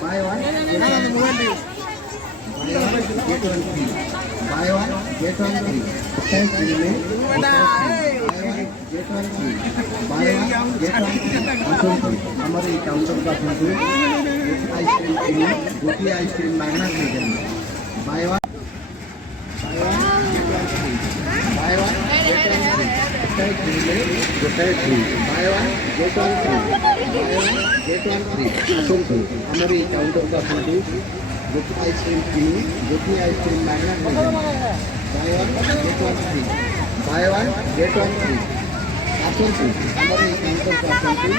Buy one, get one free. Buy one, get one free. Thank you. Get one free. Buy one, get one free. हमारे counter का photo ice cream के लिए गोटी ice cream मांगना नहीं करना. Buy one, buy one, get one free. Thank you. गोटी free. Buy one, get one free. Buy one, get one free. हमारे काउंटर का फोटो गोटी आइसक्रीम के लिए गोटी आइसक्रीम मांगना नहीं करना. Buy one, get one free. Buy one, get one free. हमारे काउंटर का फोटो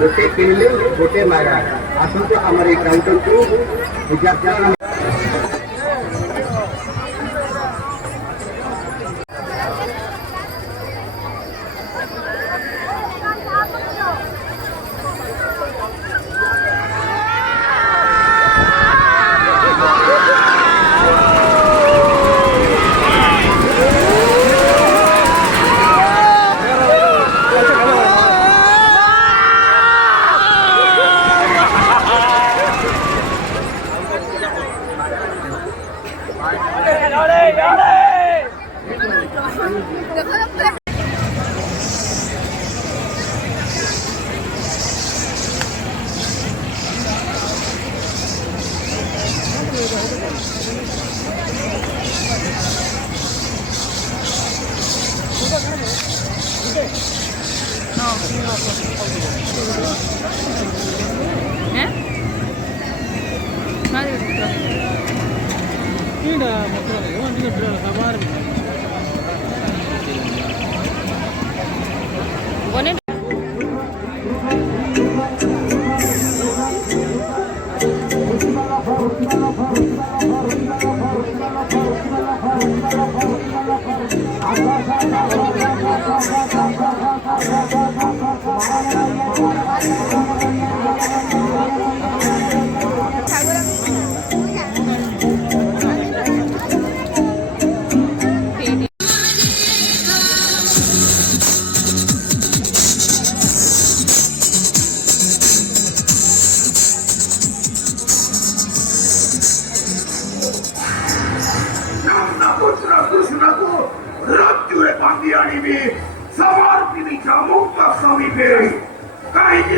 गोटे किनले गोटे मागा आसतु आमर ए काउंटर को विज्ञापन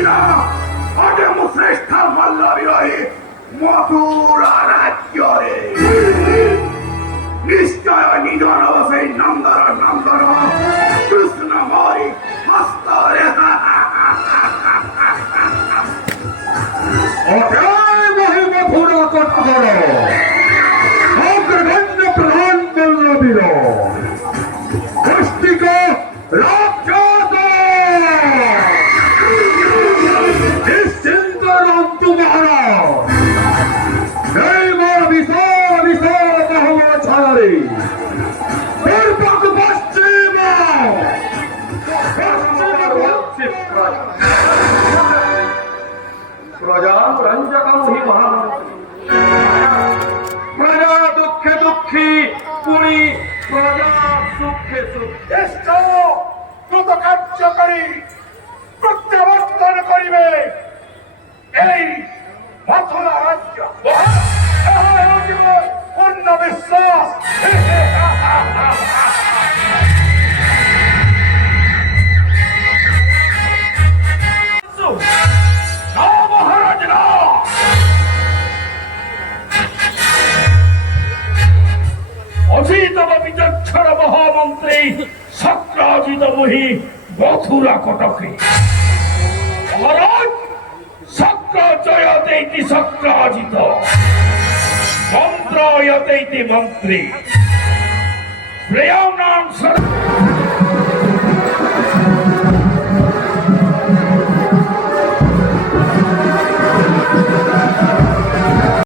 না অদম্য শ্রেষ্ঠ মল্ল বিরোহী মথুরা রাজ্যরে নিশ্চয় নিধন সেই নন্দর কৃষ্ণময় হস্তরে অজয় মহি মথুরা কঠোর অগ্রগণ্য প্রধান বল্লবীর কষ্টিক রাক্ষস নিশ্চিন্ত রন্তু মহারাজ দৈব বিশাল বিশাল মহল ছাড়ে পূর্বক পশ্চিম প্রজা রঞ্জকমহি মহামন্ত্রী প্রজা দুঃখে দুঃখী পুরী প্রজা সুখে সুখে দ্রুত কার্যকরী প্রত্যাবর্তন করিবে এই মথুরা রাজ্য পূর্ণ বিশ্বাস মহারাজ না অজিতব বিচক্ষণ মহামন্ত্রী সক্রাজিত বহি মথুরা কটকে মহারাজ সক্র জয়তে ইতি সক্রাজিত মন্ত্র ইয়তে ইতি মন্ত্রী শ্রেয়ানাম